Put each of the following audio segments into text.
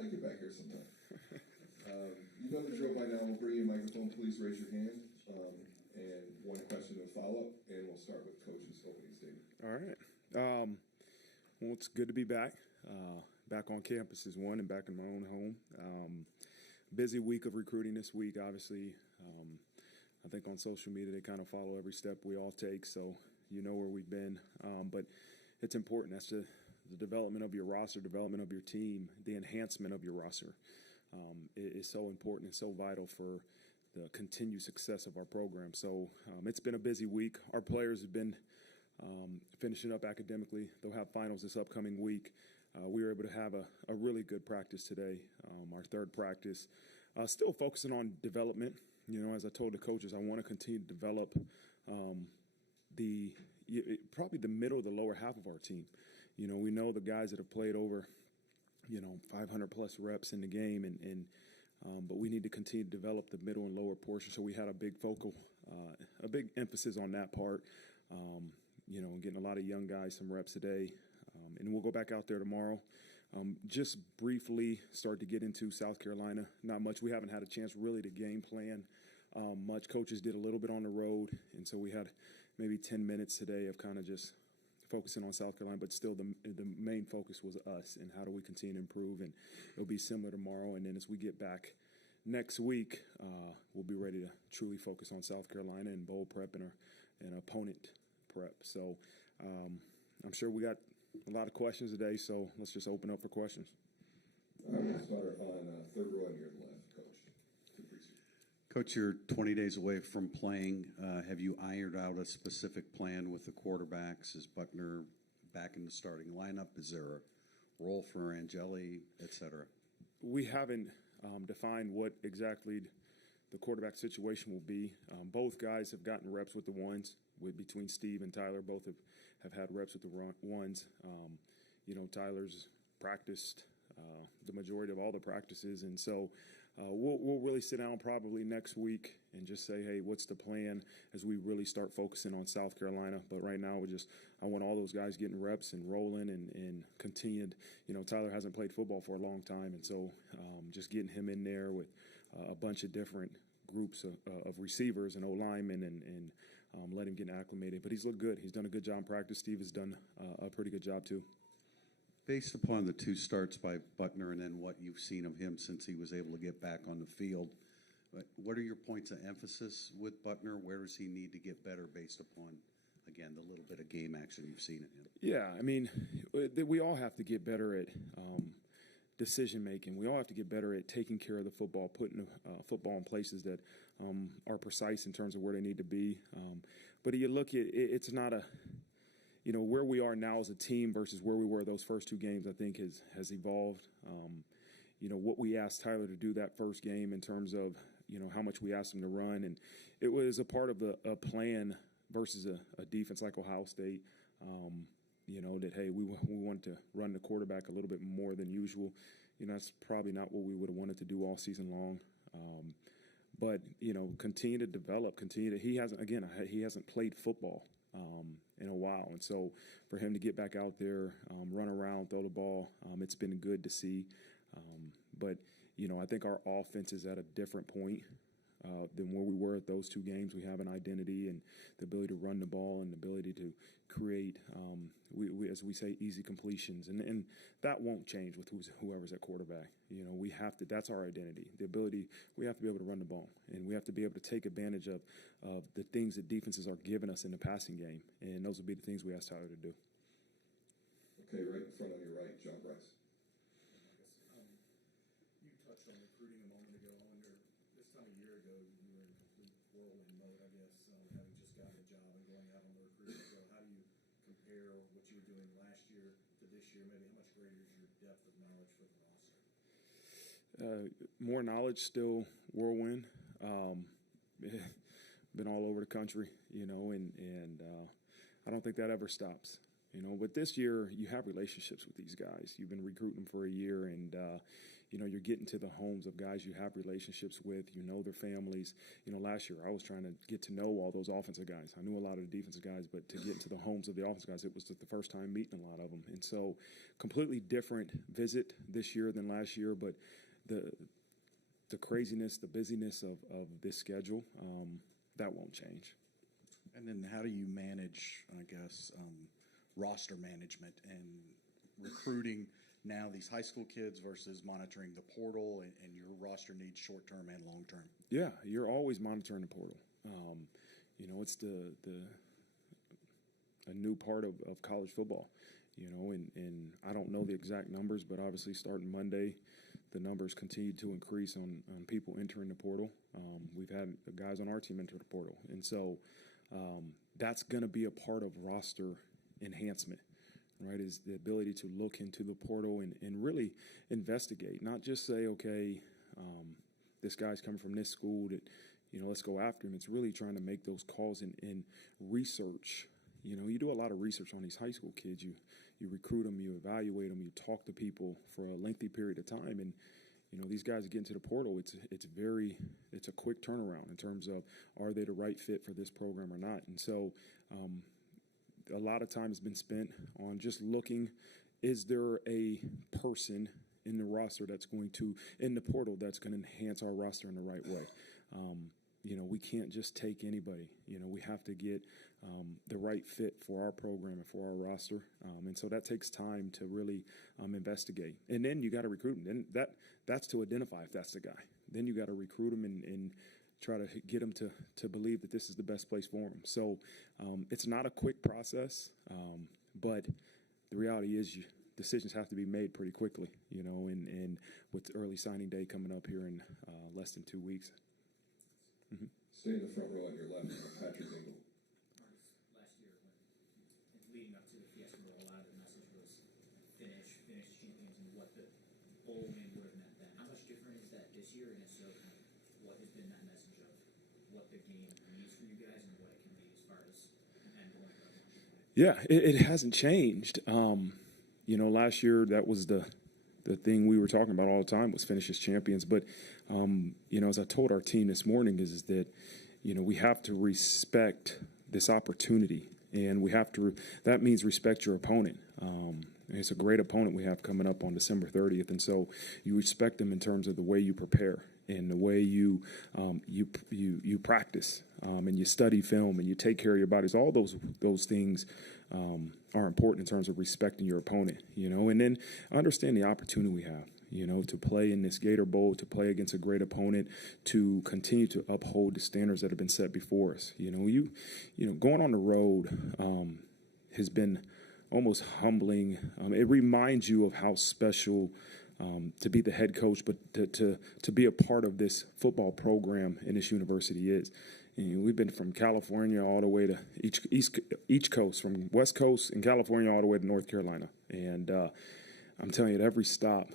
I'll get back here sometime. You know the drill by now. We'll bring you a microphone. Please raise your hand. And one question to follow up, and we'll start with Coach's opening statement. All right. Well, it's good to be back. Back on campus is one, and back in my own home. Busy week of recruiting this week, obviously. I think on social media they kind of follow every step we all take, so you know where we've been. But it's important. That's the development of your roster, development of your team, the enhancement of your roster. It is so important and so vital for the continued success of our program. So it's been a busy week. Our players have been finishing up academically. They'll have finals this upcoming week. We were able to have a really good practice today, our third practice. Still focusing on development. You know, as I told the coaches, I want to continue to develop probably the middle of the lower half of our team. You know, we know the guys that have played over, 500 plus reps in the game, but we need to continue to develop the middle and lower portion. So we had a big emphasis on that part. Getting a lot of young guys some reps today, and we'll go back out there tomorrow. Just briefly start to get into South Carolina. Not much. We haven't had a chance really to game plan much. Coaches did a little bit on the road, and so we had maybe 10 minutes today of kind of just focusing on South Carolina, but still the main focus was us and how do we continue to improve, and it'll be similar tomorrow. And then as we get back next week, we'll be ready to truly focus on South Carolina and bowl prep and opponent prep. So I'm sure we got a lot of questions today, so let's just open up for questions. All right, we'll start on third row on your left, Coach. Coach, you're 20 days away from playing. Have you ironed out a specific plan with the quarterbacks? Is Buckner back in the starting lineup? Is there a role for Angeli, et cetera? We haven't defined what exactly the quarterback situation will be. Both guys have gotten reps with the ones. Between Steve and Tyler, both have had reps with the ones. Tyler's practiced the majority of all the practices, and so we'll really sit down probably next week and just say, hey, what's the plan as we really start focusing on South Carolina. But right now, I want all those guys getting reps and rolling and continued. Tyler hasn't played football for a long time, and so just getting him in there with a bunch of different groups of receivers and O-linemen and let him get acclimated. But he's looked good. He's done a good job in practice. Steve has done a pretty good job too. Based upon the two starts by Buckner and then what you've seen of him since he was able to get back on the field, what are your points of emphasis with Buckner? Where does he need to get better based upon, again, the little bit of game action you've seen in him? Yeah, I mean, we all have to get better at decision making. We all have to get better at taking care of the football, putting football in places that are precise in terms of where they need to be. But you look at it's not a, where we are now as a team versus where we were those first two games, I think has evolved. What we asked Tyler to do that first game in terms of, how much we asked him to run. And it was a part of a plan versus a defense like Ohio State. That, hey, we wanted to run the quarterback a little bit more than usual. That's probably not what we would have wanted to do all season long. But continue to develop, he hasn't played football in a while. And so for him to get back out there, run around, throw the ball, it's been good to see. But I think our offense is at a different point than where we were at those two games. We have an identity and the ability to run the ball and the ability to create, as we say, easy completions. And that won't change with whoever's at quarterback. We have to, that's our identity, the ability, we have to be able to run the ball. And we have to be able to take advantage of the things that defenses are giving us in the passing game. And those will be the things we ask Tyler to do. Okay, right in front on your right, John Bryce. You touched on recruiting a moment ago. I wonder, this time a year ago, you were in complete whirlwind mode, I guess, having just gotten a job and going out on the recruiting trail. How do you compare what you were doing last year to this year? Maybe how much greater is your depth of knowledge for the roster? More knowledge, still whirlwind. Been all over the country, and I don't think that ever stops. But this year you have relationships with these guys. You've been recruiting them for a year, and you're getting to the homes of guys you have relationships with, their families. Last year I was trying to get to know all those offensive guys. I knew a lot of the defensive guys, but to get into the homes of the offensive guys, it was the first time meeting a lot of them. And so completely different visit this year than last year, but the craziness, the busyness of this schedule, that won't change. And then how do you manage, I guess, roster management and recruiting now these high school kids versus monitoring the portal and your roster needs short-term and long-term? Yeah, you're always monitoring the portal. It's a new part of college football, and I don't know the exact numbers, but obviously starting Monday, the numbers continue to increase on people entering the portal. We've had guys on our team enter the portal, and so that's going to be a part of roster enhancement, right, is the ability to look into the portal and really investigate, not just say, okay, this guy's coming from this school, that, let's go after him. It's really trying to make those calls and research. You do a lot of research on these high school kids. You recruit them, you evaluate them, you talk to people for a lengthy period of time, and these guys get into the portal. It's a quick turnaround in terms of, are they the right fit for this program or not? And so a lot of time has been spent on just looking, is there a person in the roster in the portal that's going to enhance our roster in the right way? We can't just take anybody. We have to get the right fit for our program and for our roster. And so that takes time to really investigate. And then you got to recruit them. Then that's to identify if that's the guy. Then you got to recruit them and try to get them to believe that this is the best place for them. So it's not a quick process, but the reality is decisions have to be made pretty quickly, and with early signing day coming up here in less than 2 weeks. Mm-hmm. Stay in the front row on your left, Patrick Dingle. Last year, leading up to the Fiesta Bowl, a lot of the message was finish champions, and what the bowl win would have meant then. How much different is that this year, and if so, what has been that message of what the game means for you guys and what it can be as far as an end point? Yeah, it hasn't changed. Last year that was the thing we were talking about all the time was finish as champions. But, as I told our team this morning is that, we have to respect this opportunity, and that means respect your opponent. It's a great opponent we have coming up on December 30th. And so you respect them in terms of the way you prepare and the way you practice, and you study film and you take care of your bodies. All those things are important in terms of respecting your opponent, and then understand the opportunity we have, to play in this Gator Bowl, to play against a great opponent, to continue to uphold the standards that have been set before us. Going on the road has been almost humbling. It reminds you of how special to be the head coach, but to be a part of this football program in this university is. We've been from California all the way to each coast, from West Coast in California all the way to North Carolina. And I'm telling you, at every stop,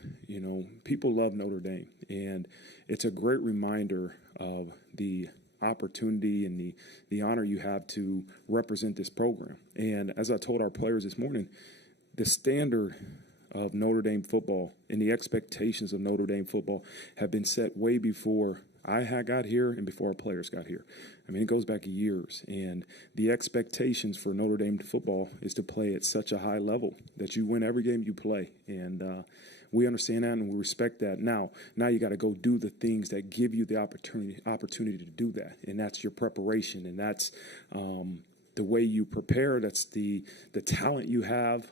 people love Notre Dame. And it's a great reminder of the opportunity and the honor you have to represent this program. And as I told our players this morning, the standard of Notre Dame football and the expectations of Notre Dame football have been set way before I got here and before our players got here. I mean, it goes back years, and the expectations for Notre Dame football is to play at such a high level that you win every game you play, and we understand that and we respect that. Now you got to go do the things that give you the opportunity to do that, and that's your preparation, and that's the way you prepare. That's the talent you have.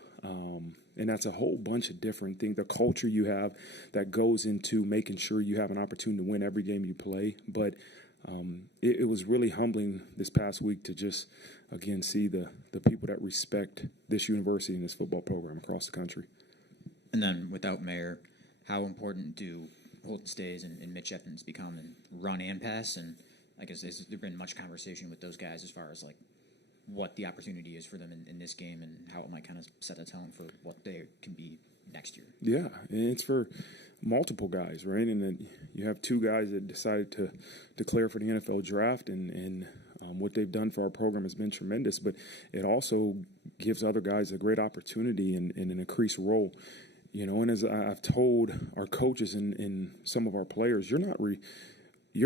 And that's a whole bunch of different things, the culture you have that goes into making sure you have an opportunity to win every game you play. But it was really humbling this past week to just, again, see the people that respect this university and this football program across the country. And then without Mayer, how important do Holton Stays and Mitch Evans become in run and pass? And I guess has there been much conversation with those guys as far as like what the opportunity is for them in this game and how it might kind of set a tone for what they can be next year? Yeah, and it's for multiple guys, right? And then you have two guys that decided to declare for the NFL draft, and what they've done for our program has been tremendous, but it also gives other guys a great opportunity and an increased role. And as I've told our coaches and some of our players, you're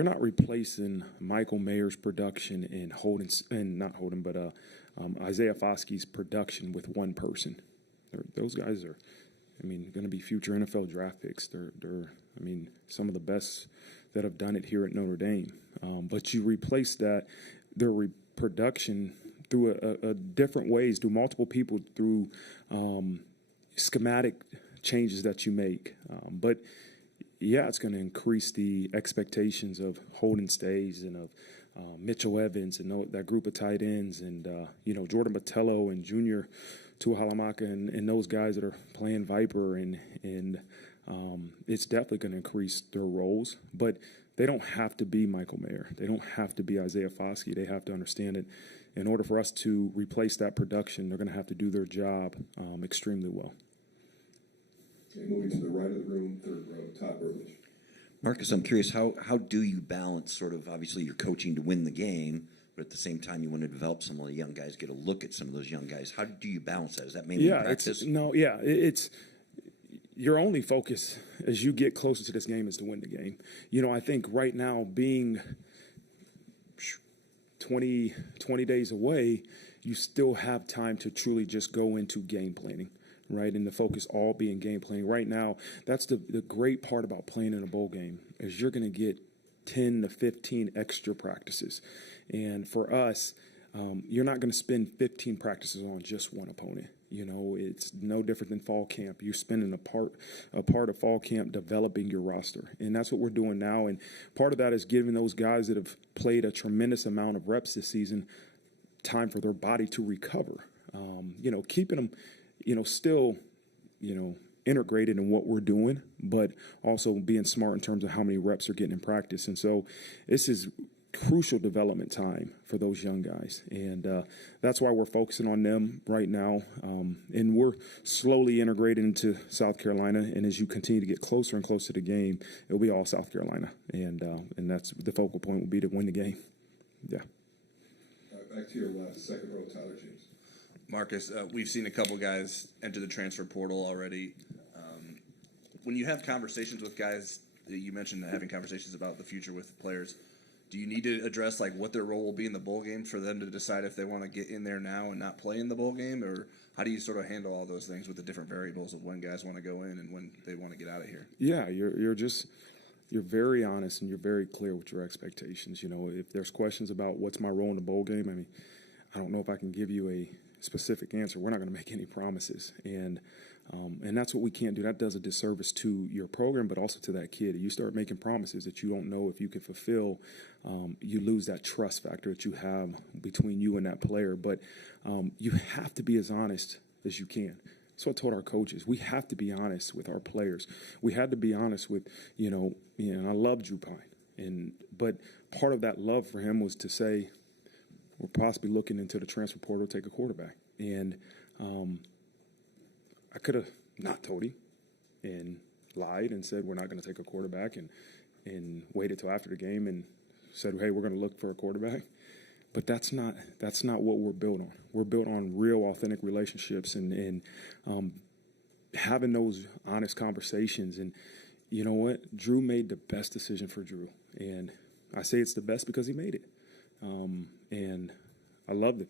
not replacing Michael Mayer's production and Isaiah Foskey's production with one person. Those guys are, going to be future NFL draft picks. They're some of the best that have done it here at Notre Dame. But you replace their production through a different ways, through multiple people, through schematic changes that you make. But yeah, it's going to increase the expectations of Holden Stays and of Mitchell Evans and that group of tight ends and, Jordan Botello and Junior Tuahalamaka and those guys that are playing Viper. And it's definitely going to increase their roles. But they don't have to be Michael Mayer. They don't have to be Isaiah Foskey. They have to understand it. In order for us to replace that production, they're going to have to do their job extremely well. Okay, moving to the right of the room, third row, Todd Burbridge. Marcus, I'm curious, how do you balance sort of, obviously you're coaching to win the game, but at the same time you want to develop some of the young guys, get a look at some of those young guys. How do you balance that? Is that mainly practice? It's your only focus as you get closer to this game is to win the game. I think right now being 20 days away, you still have time to truly just go into game planning. Right, and the focus all being game planning. Right now, that's the great part about playing in a bowl game is you're going to get 10 to 15 extra practices. And for us, you're not going to spend 15 practices on just one opponent. It's no different than fall camp. You're spending a part of fall camp developing your roster. And that's what we're doing now. And part of that is giving those guys that have played a tremendous amount of reps this season time for their body to recover. Keeping them still, integrated in what we're doing, but also being smart in terms of how many reps they're getting in practice. And so this is crucial development time for those young guys. And that's why we're focusing on them right now. And we're slowly integrated into South Carolina. And as you continue to get closer and closer to the game, it'll be all South Carolina. And that's the focal point will be to win the game. Yeah. Back to your left, second row, Tyler James. Marcus, we've seen a couple guys enter the transfer portal already. When you have conversations with guys, you mentioned having conversations about the future with players, do you need to address what their role will be in the bowl game for them to decide if they want to get in there now and not play in the bowl game? Or how do you sort of handle all those things with the different variables of when guys want to go in and when they want to get out of here? Yeah, you're very honest and you're very clear with your expectations. If there's questions about what's my role in the bowl game, I don't know if I can give you a specific answer. We're not going to make any promises, and that's what we can't do. That does a disservice to your program, but also to that kid. You start making promises that you don't know if you can fulfill, you lose that trust factor that you have between you and that player. But you have to be as honest as you can. That's what I told our coaches. We have to be honest with our players. We had to be honest with, I love Drew Pine, but part of that love for him was to say, we're possibly looking into the transfer portal to take a quarterback. And I could have not told him and lied and said we're not going to take a quarterback and waited till after the game and said, hey, we're going to look for a quarterback. But that's not what we're built on. We're built on real, authentic relationships and having those honest conversations. And you know what? Drew made the best decision for Drew. And I say it's the best because he made it. And I loved it.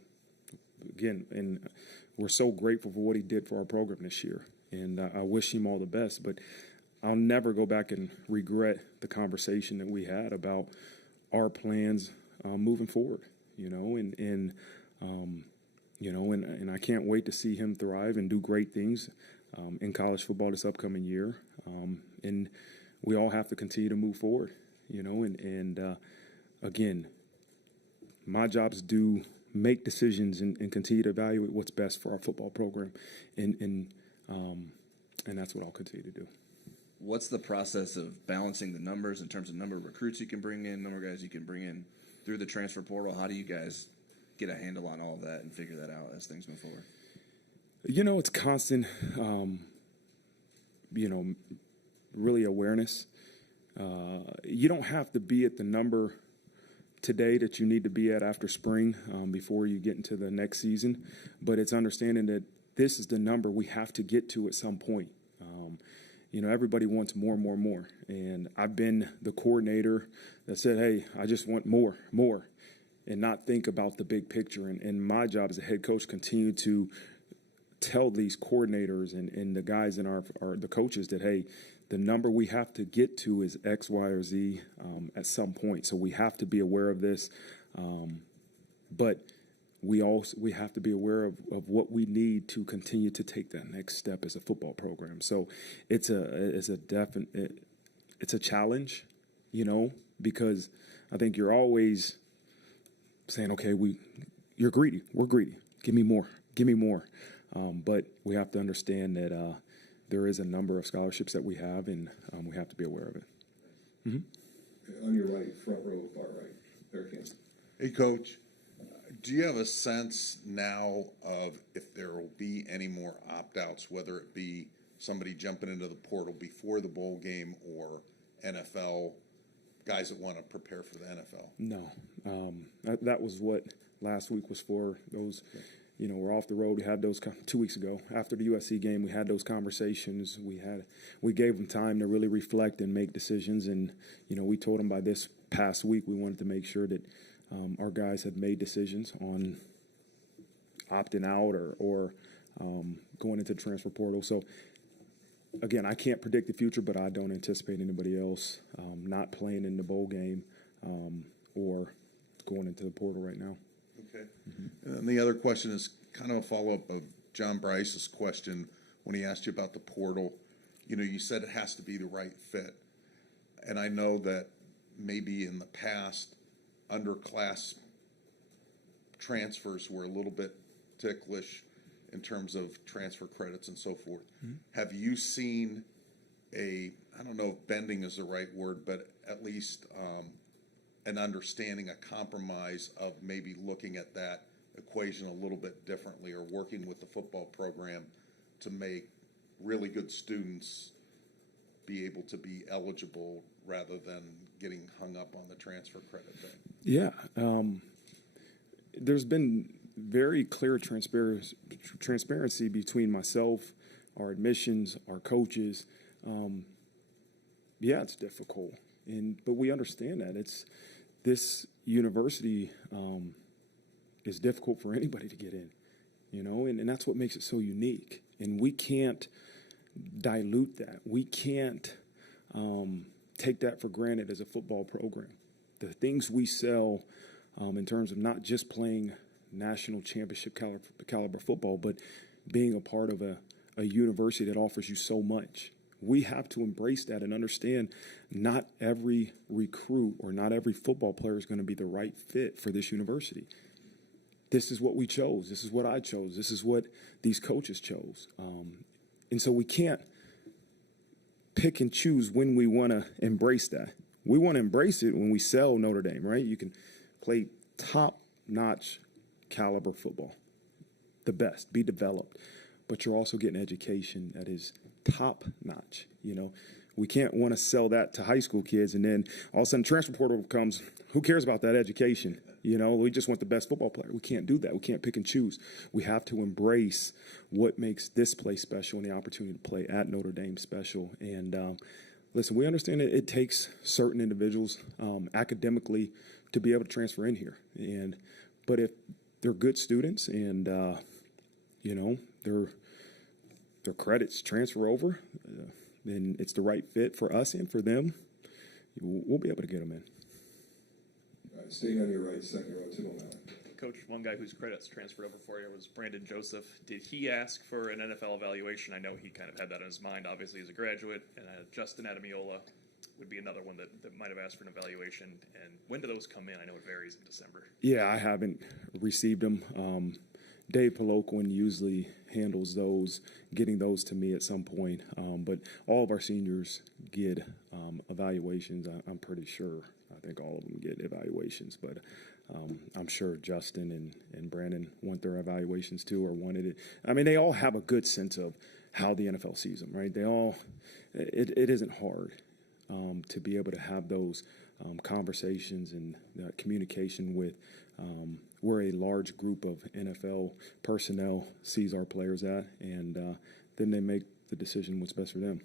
Again, and we're so grateful for what he did for our program this year. And I wish him all the best. But I'll never go back and regret the conversation that we had about our plans moving forward. And I can't wait to see him thrive and do great things in college football this upcoming year. And we all have to continue to move forward. Again, my job is to make decisions and continue to evaluate what's best for our football program, and that's what I'll continue to do. What's the process of balancing the numbers in terms of number of recruits you can bring in, number of guys you can bring in through the transfer portal? How do you guys get a handle on all of that and figure that out as things move forward? It's constant, really awareness. You don't have to be at the number today that you need to be at after spring before you get into the next season, but it's understanding that this is the number we have to get to at some point. everybody wants more and more and more. And I've been the coordinator that said, hey, I just want more, and not think about the big picture. And my job as a head coach continue to tell these coordinators and the guys in the coaches that, hey, the number we have to get to is X, Y, or Z at some point. So we have to be aware of this. But we have to be aware of what we need to continue to take that next step as a football program. So it's a challenge, because I think you're always saying, okay, you're greedy. We're greedy. Give me more. But we have to understand that there is a number of scholarships that we have, and we have to be aware of it. Mm-hmm. On your right, front row, far right, Eric Hansen. Hey, Coach, do you have a sense now of if there will be any more opt-outs, whether it be somebody jumping into the portal before the bowl game or NFL guys that want to prepare for the NFL? No. That was what last week was for. Those, we're off the road. We had those 2 weeks ago. After the USC game, we had those conversations. We gave them time to really reflect and make decisions. And, we told them by this past week we wanted to make sure that our guys had made decisions on opting out or going into the transfer portal. So, again, I can't predict the future, but I don't anticipate anybody else not playing in the bowl game or going into the portal right now. Okay. Mm-hmm. And then the other question is kind of a follow-up of John Bryce's question when he asked you about the portal. You said it has to be the right fit. And I know that maybe in the past, underclass transfers were a little bit ticklish in terms of transfer credits and so forth. Mm-hmm. Have you seen I don't know if bending is the right word, but at least an understanding, a compromise of maybe looking at that equation a little bit differently, or working with the football program to make really good students be able to be eligible rather than getting hung up on the transfer credit thing? Yeah. There's been very clear transparency between myself, our admissions, our coaches. Yeah, it's difficult, but we understand that this university is difficult for anybody to get in, and that's what makes it so unique. And we can't dilute that. We can't take that for granted as a football program. The things we sell in terms of not just playing national championship caliber football, but being a part of a university that offers you so much. We have to embrace that and understand not every recruit or not every football player is going to be the right fit for this university. This is what we chose. This is what I chose. This is what these coaches chose. And so we can't pick and choose when we want to embrace that. We want to embrace it when we sell Notre Dame, right? You can play top-notch caliber football, the best, be developed, but you're also getting education that is top-notch. We can't want to sell that to high school kids, and then all of a sudden transfer portal comes. Who cares about that education? We just want the best football player. We can't do that. We can't pick and choose. We have to embrace what makes this place special and the opportunity to play at Notre Dame special. And listen, we understand that it takes certain individuals academically to be able to transfer in here. But if they're good students and their credits transfer over, then it's the right fit for us and for them. We'll be able to get them in. All right, staying on your right, second row, Tim O'Malley. Coach, one guy whose credits transferred over for you was Brandon Joseph. Did he ask for an NFL evaluation? I know he kind of had that in his mind, obviously, as a graduate. And Justin Adamiola would be another one that might have asked for an evaluation. And when do those come in? I know it varies in December. Yeah, I haven't received them. Dave Poloquin usually handles those, getting those to me at some point. But all of our seniors get evaluations. I'm pretty sure. I think all of them get evaluations. But I'm sure Justin and Brandon want their evaluations too, or wanted it. I mean, they all have a good sense of how the NFL sees them, right? It isn't hard to be able to have those conversations and communication with where a large group of NFL personnel sees our players at, and then they make the decision what's best for them.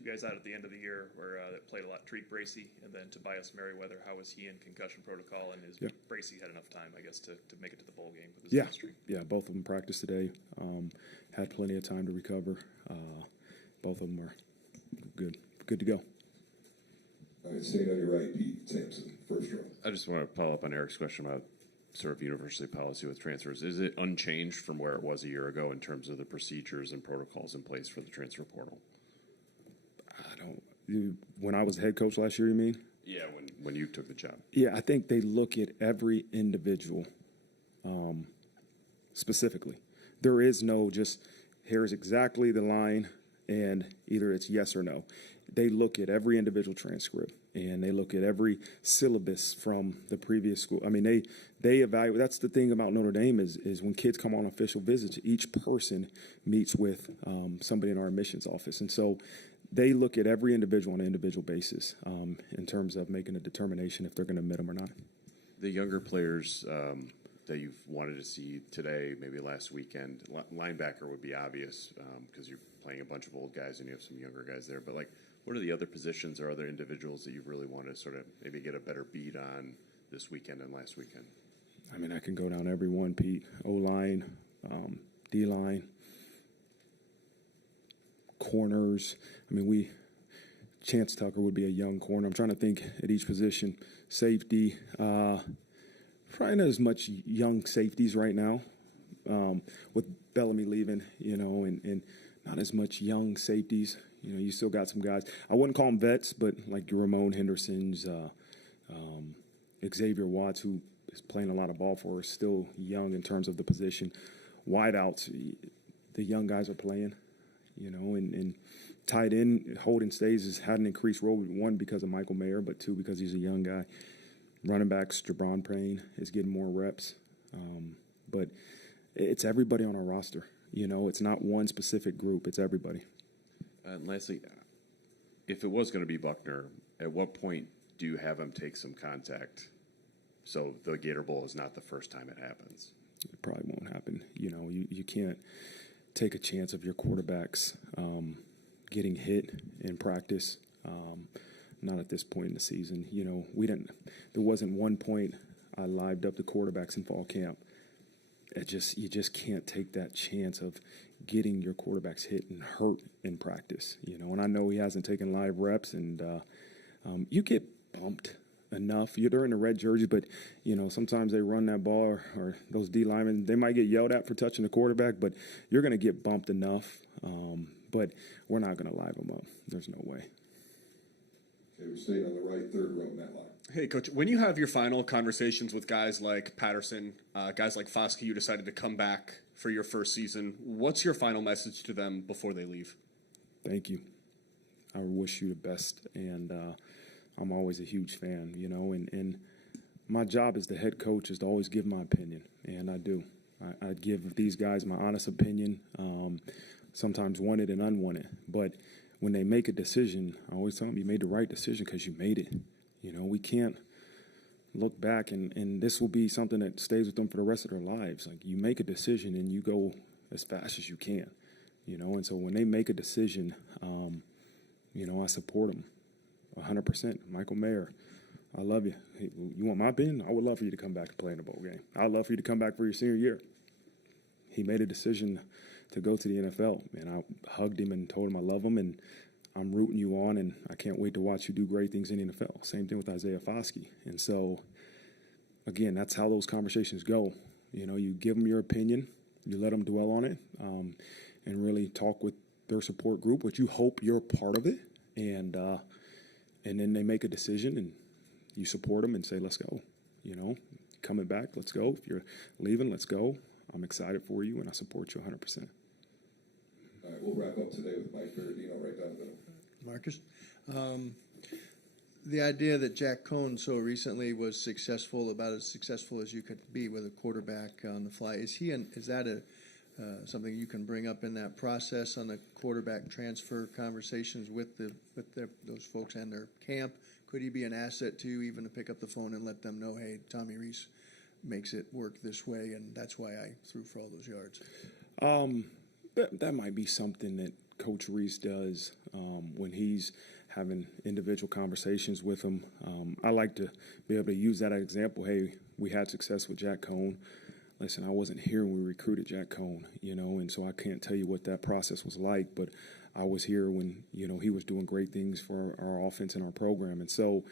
two guys out at the end of the year that played a lot. Tariq Bracy and then Tobias Merriweather. How was he in concussion protocol? And is Bracy had enough time, I guess, to make it to the bowl game with his hamstring? Yeah, both of them practiced today. Had plenty of time to recover. Both of them are good to go. All right, staying on your right, Pete Sampson, first row. I just want to follow up on Eric's question about sort of university policy with transfers. Is it unchanged from where it was a year ago in terms of the procedures and protocols in place for the transfer portal? When I was head coach last year, you mean? Yeah, when you took the job. Yeah, I think they look at every individual specifically. There is no just, here's exactly the line, and either it's yes or no. They look at every individual transcript, and they look at every syllabus from the previous school. I mean, they evaluate. That's the thing about Notre Dame is when kids come on official visits, each person meets with somebody in our admissions office. And so they look at every individual on an individual basis in terms of making a determination if they're going to admit them or not. The younger players that you've wanted to see today, maybe last weekend, linebacker would be obvious because you're playing a bunch of old guys and you have some younger guys there. But, like, what are the other positions or other individuals that you've really wanted to sort of maybe get a better beat on this weekend and last weekend? I mean, I can go down every one, Pete. O-line, D-line, corners. I mean, Chance Tucker would be a young corner. I'm trying to think at each position. Safety, probably not as much young safeties right now with Bellamy leaving, and not as much young safeties. You still got some guys. I wouldn't call them vets, but like your Ramon Henderson's, Xavier Watts, who is playing a lot of ball for us, still young in terms of the position. Wideouts, the young guys are playing, and tight end, Holden Stays has had an increased role, one because of Michael Mayer, but two because he's a young guy. Running backs, Jabron Payne is getting more reps. But it's everybody on our roster. It's not one specific group. It's everybody. And lastly, if it was going to be Buckner, at what point do you have him take some contact so the Gator Bowl is not the first time it happens? It probably won't happen. You can't take a chance of your quarterbacks getting hit in practice. Not at this point in the season. There wasn't one point I lived up the quarterbacks in fall camp. You just can't take that chance of getting your quarterbacks hit and hurt in practice. And I know he hasn't taken live reps, and you get bumped enough. You're during the red jersey, but sometimes they run that ball or those D linemen. They might get yelled at for touching the quarterback, but you're going to get bumped enough. But we're not going to live them up. There's no way. Okay, we're staying on the right, third row, Matt Lyon. Hey, Coach, when you have your final conversations with guys like Patterson, guys like Foskey, you decided to come back for your first season, what's your final message to them before they leave? Thank you. I wish you the best, and I'm always a huge fan, and my job as the head coach is to always give my opinion, and I do. I give these guys my honest opinion, sometimes wanted and unwanted, but when they make a decision, I always tell them you made the right decision because you made it. We can't look back, and this will be something that stays with them for the rest of their lives. Like, you make a decision and you go as fast as you can, and so when they make a decision, I support them 100%. Michael Mayer, I love you. Hey, you want my opinion? I would love for you to come back and play in a bowl game. I'd love for you to come back for your senior year. He made a decision to go to the NFL, and I hugged him and told him I love him, and I'm rooting you on, and I can't wait to watch you do great things in the NFL. Same thing with Isaiah Foskey. And so, again, that's how those conversations go. You give them your opinion, you let them dwell on it, and really talk with their support group, which you hope you're part of it, and then they make a decision, and you support them and say, let's go. Coming back, let's go. If you're leaving, let's go. I'm excited for you, and I support you 100%. All right, we'll wrap up today with Mike Berardino right down the middle. Marcus, the idea that Jack Cohn so recently was successful, about as successful as you could be with a quarterback on the fly, is that something you can bring up in that process on the quarterback transfer conversations with those folks and their camp? Could he be an asset to you, even to pick up the phone and let them know, hey, Tommy Rees makes it work this way, and that's why I threw for all those yards? That might be something that Coach Reese does when he's having individual conversations with them. I like to be able to use that example. Hey, we had success with Jack Cohn. Listen, I wasn't here when we recruited Jack Cohn, and so I can't tell you what that process was like, but I was here when, he was doing great things for our offense and our program. And so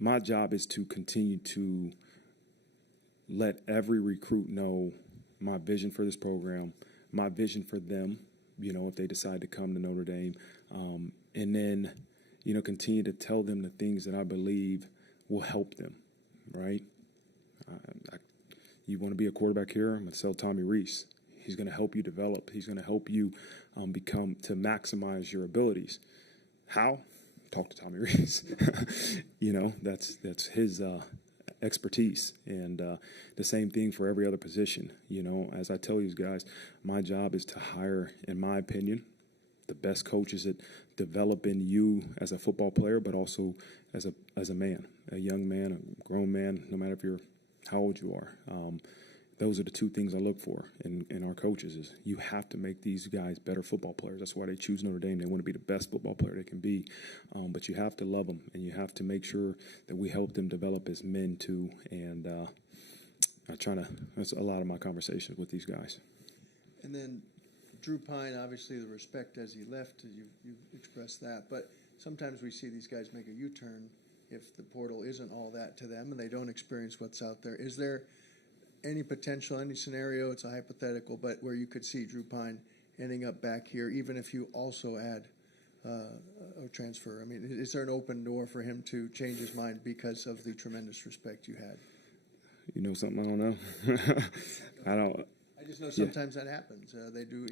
my job is to continue to let every recruit know my vision for this program, my vision for them, if they decide to come to Notre Dame, and then, continue to tell them the things that I believe will help them, right? You want to be a quarterback here? I'm going to tell Tommy Reese. He's going to help you develop. He's going to help you to maximize your abilities. How? Talk to Tommy Reese. That's his expertise. And the same thing for every other position. As I tell you guys, my job is to hire, in my opinion, the best coaches that develop in you as a football player, but also as a man, a young man, a grown man, no matter how old you are. Those are the two things I look for in our coaches is you have to make these guys better football players. That's why they choose Notre Dame. They want to be the best football player they can be. But you have to love them, and you have to make sure that we help them develop as men too. And that's a lot of my conversations with these guys. And then Drew Pine, obviously the respect as he left, you expressed that. But sometimes we see these guys make a U-turn if the portal isn't all that to them and they don't experience what's out there. Is there any potential, any scenario, it's a hypothetical, but where you could see Drew Pine ending up back here, even if you also add a transfer? I mean, is there an open door for him to change his mind because of the tremendous respect you had? You know something I don't know? I just know sometimes that happens. They do,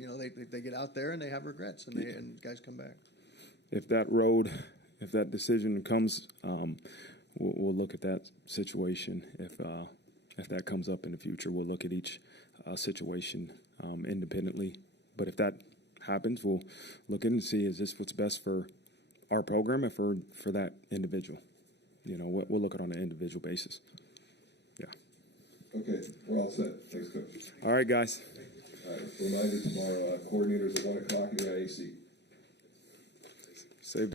they get out there and they have regrets, and guys come back. If that decision comes, we'll look at that situation. If that comes up in the future, we'll look at each situation independently. But if that happens, we'll look in and see, is this what's best for our program and for that individual? We'll look at it on an individual basis. Yeah. Okay, we're all set. Thanks, Coach. All right, guys. All right, reminder tomorrow, coordinators at 1 o'clock in your IAC. Save